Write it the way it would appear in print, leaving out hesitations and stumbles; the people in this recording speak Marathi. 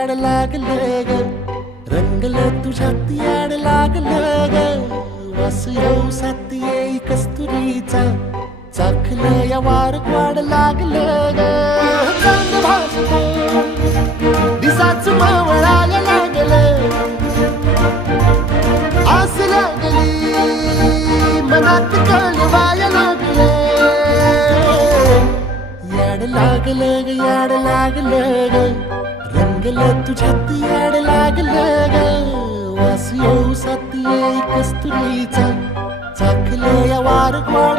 याड लागलं ग, रंगलं तुझ्यात याड लागलं ग. वास येऊ साथ येई कस्तुरीचा, चाखलं या वार वाढ लागलं ग. चांद भासतो दिसाच मावळायला लागलं, आस लागली मनात कळवायला लागलं. याड लागलं ग, याड लागलं ग, रंगलं तुझ्यात याड लागलं ग. वास येऊ साथ येई कस्तुरीचा, चाखलं या वार वाढ